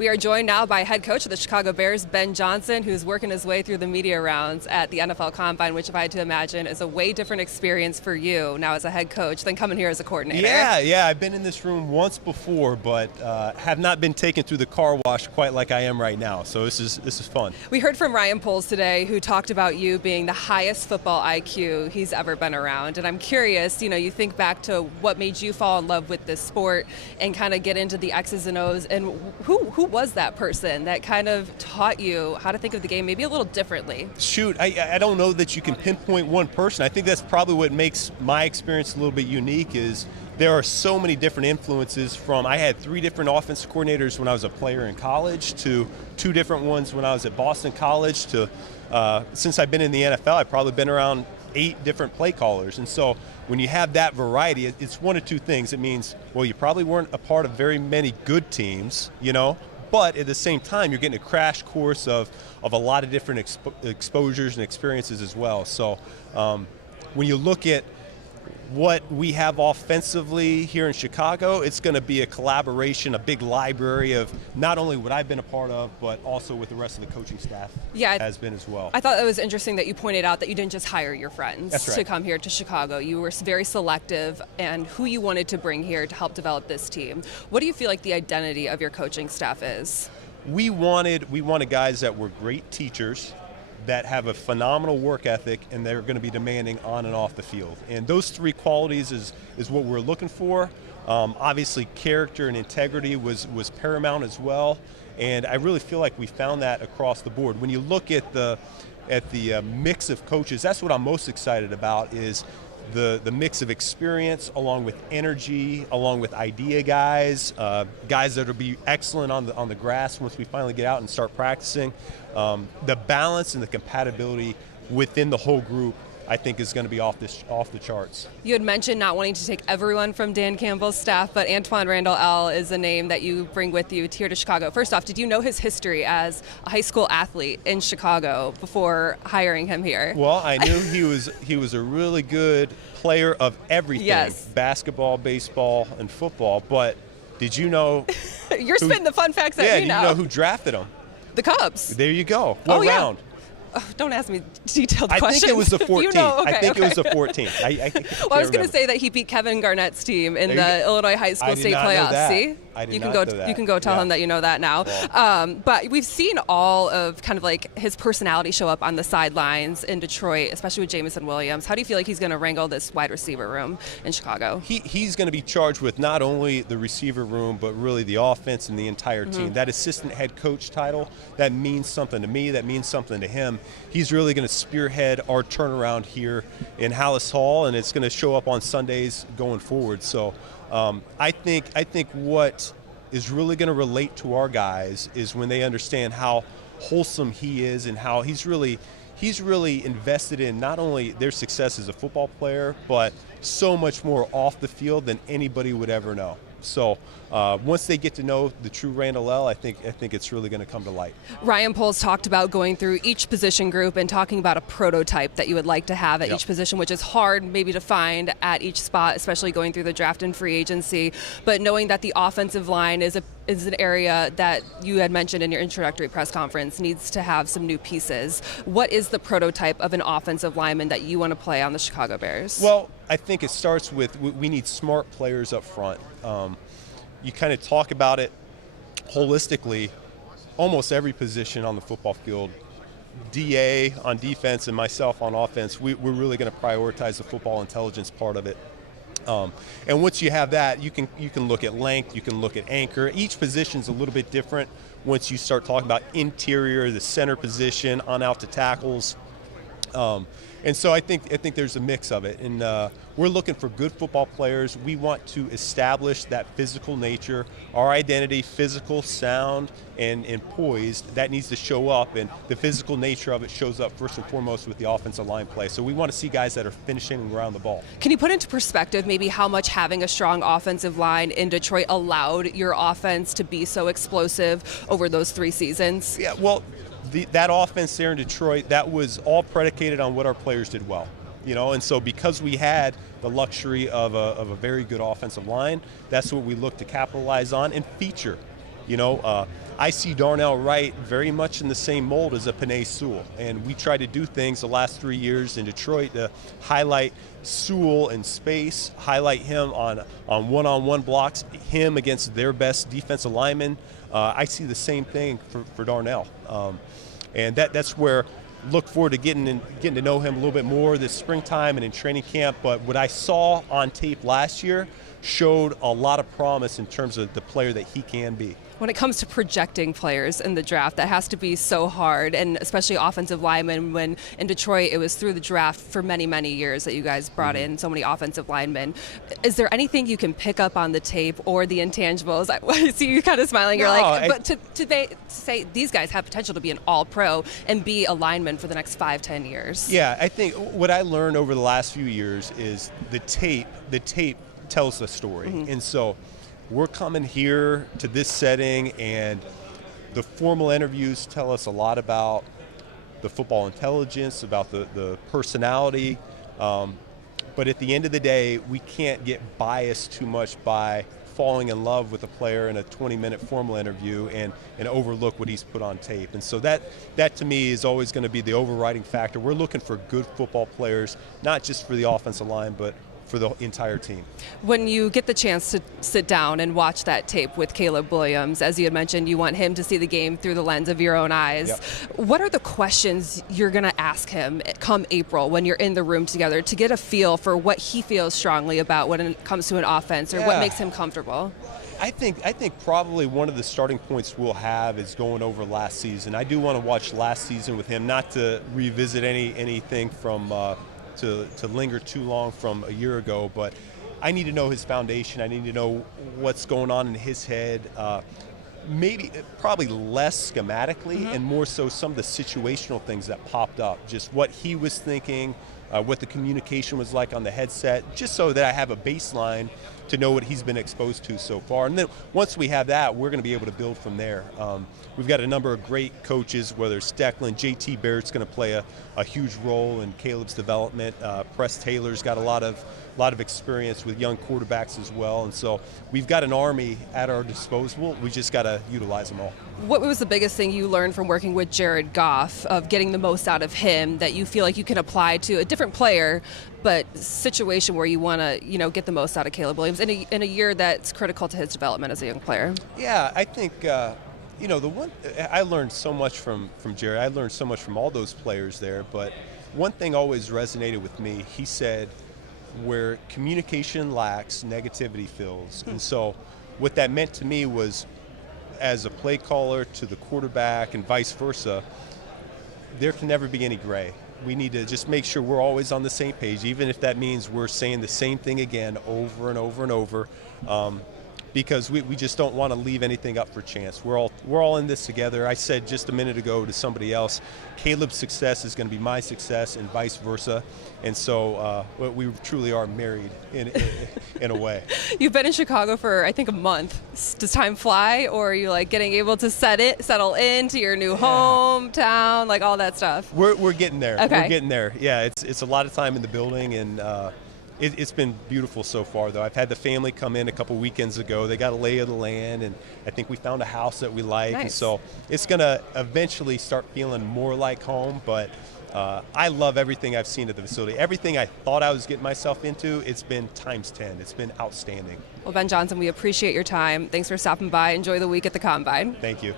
We are joined now by head coach of the Chicago Bears, Ben Johnson, who's working his way through the media rounds at the NFL Combine, which, if I had to imagine, is a way different experience for you now as a head coach than coming here as a coordinator. Yeah, I've been in this room once before, but have not been taken through the car wash quite like I am right now. So this is fun. We heard from Ryan Poles today, who talked about you being the highest football IQ he's ever been around. And I'm curious, you think back to what made you fall in love with this sport and kind of get into the X's and O's. And who was that person that kind of taught you how to think of the game maybe a little differently? Shoot, I don't know that you can pinpoint one person. I think that's probably what makes my experience a little bit unique is there are so many different influences from, I had 3 different offensive coordinators when I was a player in college to 2 different ones when I was at Boston College to, since I've been in the NFL, I've probably been around 8 different play callers. And so when you have that variety, it's one of 2 things. It means, well, you probably weren't a part of very many good teams, but at the same time, you're getting a crash course of a lot of different exposures and experiences as well. So when you look at what we have offensively here in Chicago, it's going to be a collaboration, a big library of not only what I've been a part of, but also with the rest of the coaching staff has been as well. I thought it was interesting that you pointed out that you didn't just hire your friends to come here to Chicago. You were very selective and who you wanted to bring here to help develop this team. What do you feel like the identity of your coaching staff is? We wanted guys that were great teachers, that have a phenomenal work ethic, and they're going to be demanding on and off the field. And those 3 qualities is what we're looking for. Obviously, character and integrity was paramount as well. And I really feel like we found that across the board. When you look at the mix of coaches, that's what I'm most excited about is the mix of experience along with energy, along with idea guys that will be excellent on the grass once we finally get out and start practicing. The balance and the compatibility within the whole group, I think, is going to be off the charts. You had mentioned not wanting to take everyone from Dan Campbell's staff, but Antoine Randall L. is a name that you bring with you here to Chicago. First off, did you know his history as a high school athlete in Chicago before hiring him here? Well, I knew he was a really good player of everything, basketball, baseball, and football, but did you know... You're spitting the fun facts at me now. Yeah, you know who drafted him? The Cubs. There you go. What round? Oh, don't ask me detailed questions. I think it was the 14th. I think it was the 14th. I was going to say that he beat Kevin Garnett's team in the Illinois High School State playoffs. See? You can go tell him that you know that now. Well. But we've seen all of kind of like his personality show up on the sidelines in Detroit, especially with Jamison Williams. How do you feel like he's going to wrangle this wide receiver room in Chicago? He's going to be charged with not only the receiver room, but really the offense and the entire team. That assistant head coach title, that means something to me. That means something to him. He's really going to spearhead our turnaround here in Hallis Hall, and it's going to show up on Sundays going forward. So I think what is really going to relate to our guys is when they understand how wholesome he is and how he's really invested in not only their success as a football player, but so much more off the field than anybody would ever know. So once they get to know the true Randall L., I think it's really going to come to light. Ryan Poles talked about going through each position group and talking about a prototype that you would like to have at each position, which is hard maybe to find at each spot, especially going through the draft and free agency. But knowing that the offensive line is an area that you had mentioned in your introductory press conference needs to have some new pieces. What is the prototype of an offensive lineman that you want to play on the Chicago Bears? Well, I think it starts with we need smart players up front. You kind of talk about it holistically. Almost every position on the football field, DA on defense and myself on offense, we're really going to prioritize the football intelligence part of it. And once you have that, you can look at length, you can look at anchor. Each position's a little bit different once you start talking about interior, the center position, on out to tackles. And so I think there's a mix of it, and we're looking for good football players. We want to establish that physical nature, our identity, physical, sound, and poised. That needs to show up, and the physical nature of it shows up first and foremost with the offensive line play. So we want to see guys that are finishing around the ball. Can you put into perspective maybe how much having a strong offensive line in Detroit allowed your offense to be so explosive over those 3 seasons? Yeah, well, that offense there in Detroit, that was all predicated on what our players did well, and so because we had the luxury of a very good offensive line, that's what we look to capitalize on and feature. I see Darnell Wright very much in the same mold as a Penei Sewell, and we try to do things the last 3 years in Detroit to highlight Sewell in space, highlight him on one-on-one blocks, him against their best defensive linemen. I see the same thing for Darnell, and that's where look forward to getting to know him a little bit more this springtime and in training camp. But what I saw on tape last year showed a lot of promise in terms of the player that he can be. When it comes to projecting players in the draft, that has to be so hard, and especially offensive linemen. When in Detroit, it was through the draft for many, many years that you guys brought in so many offensive linemen. Is there anything you can pick up on the tape or the intangibles? I see you kind of smiling. You're but to say these guys have potential to be an all-pro and be a lineman for the next 5-10 years. Yeah, I think what I learned over the last few years is the tape tells the story. And so we're coming here to this setting, and the formal interviews tell us a lot about the football intelligence, about the personality. But at the end of the day, we can't get biased too much by falling in love with a player in a 20-minute formal interview and overlook what he's put on tape. And so that to me is always going to be the overriding factor. We're looking for good football players, not just for the offensive line, but for the entire team. When you get the chance to sit down and watch that tape with Caleb Williams, as you had mentioned, you want him to see the game through the lens of your own eyes. Yep. What are the questions you're going to ask him come April when you're in the room together to get a feel for what he feels strongly about when it comes to an offense, or what makes him comfortable? I think probably one of the starting points we'll have is going over last season. I do want to watch last season with him, not to revisit anything from to linger too long from a year ago, but I need to know his foundation. I need to know what's going on in his head. Probably less schematically and more so some of the situational things that popped up, just what he was thinking, what the communication was like on the headset, just so that I have a baseline to know what he's been exposed to so far. And then once we have that, we're going to be able to build from there. We've got a number of great coaches, whether it's Declan, JT Barrett's going to play a huge role in Caleb's development. Press Taylor's got a lot of experience with young quarterbacks as well. And so we've got an army at our disposal. We just got to utilize them all. What was the biggest thing you learned from working with Jared Goff, of getting the most out of him, that you feel like you can apply to a different player, but situation where you want to, get the most out of Caleb Williams in a year that's critical to his development as a young player? Yeah, I think, I learned so much from Jared. I learned so much from all those players there, but one thing always resonated with me. He said, where communication lacks, negativity fills. And so what that meant to me was, as a play caller to the quarterback and vice versa, there can never be any gray. We need to just make sure we're always on the same page, even if that means we're saying the same thing again over and over and over, because we just don't want to leave anything up for chance. We're all in this together. I said just a minute ago to somebody else, Caleb's success is going to be my success and vice versa. And so we truly are married in a way. You've been in Chicago for, I think, a month. Does time fly, or are you getting able to settle into your new hometown, all that stuff? We're getting there. Okay. We're getting there. Yeah, it's a lot of time in the building, and it's been beautiful so far, though. I've had the family come in a couple weekends ago. They got a lay of the land, and I think we found a house that we like. Nice. And so it's going to eventually start feeling more like home, but I love everything I've seen at the facility. Everything I thought I was getting myself into, it's been times 10. It's been outstanding. Well, Ben Johnson, we appreciate your time. Thanks for stopping by. Enjoy the week at the Combine. Thank you.